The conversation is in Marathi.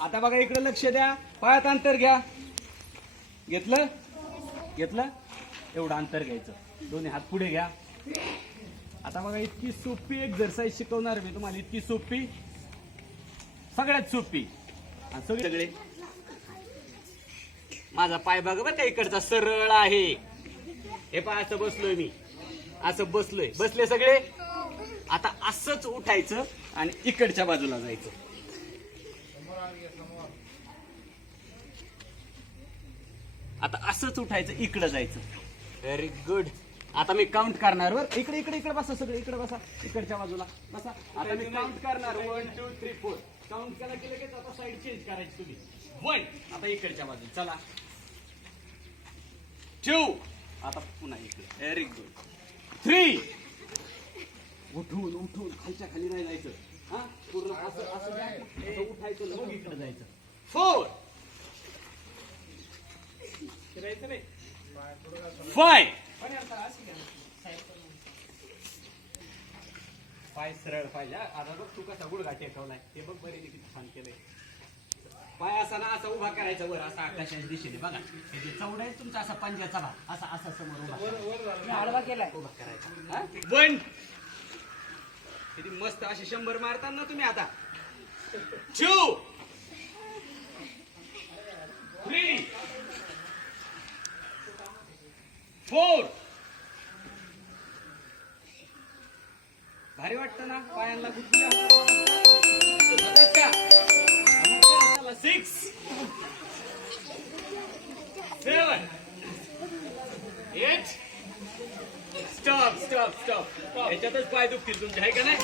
आता बघा इकडे लक्ष द्या. पायात अंतर घ्या. घेतलं घेतलं. एवढं अंतर घ्यायचं. दोन्ही हात पुढे घ्या. आता बघा इतकी सोपी एक्सरसाइज शिकवणार मी तुम्हाला. इतकी सोपी, सगळ्यात सोपी. आणि सगळे माझा पाय बघा बरं का इकडचा सरळ आहे. हे पाय असं बसलोय मी. असं बसलोय. बसले सगळे. आता असंच उठायचं आणि इकडच्या बाजूला जायचं. आता असंच उठायचं, इकडं जायचं. Very good. आता मी काउंट करणार वर. इकडे इकडे इकडे बसा सगळे. इकडे बसा. इकडच्या बाजूला बसा. आता मी काउंट करणार. 1 2 3 4. काउंट केलं की लगेच आता साईड चेंज करायची तुम्ही. 1. आता इकडच्या बाजूला चला. 2. आता पुन्हा इकडे. Very good. 3. उठून उठून खालच्या खाली नाही जायचं. हा पूर्ण असं असं असं उठायचं. मग इकडे जायचं. 4. 5. पाय सरळ पाहिजे. आता बघ तू कसा गुडघा टेकवलाय. ते बघ बरे किती छान केलंय. पाय असा ना असा उभा करायचा वर. असा आकाशाच्या दिशेने बघा. हे चौडा आहे तुमचा. असा पंजाचा भाग असा असा समोर उभा आडवा केलाय. उभा करायचा. 1. किती मस्त असे 100 मारतात ना तुम्ही. आता 2 3 4. भारी वाटतं ना पायांना गुदगुल्या. 6 7 8. Stop stop stop. याच्यातच पाय दुखतील तुमचे आहे का नाही.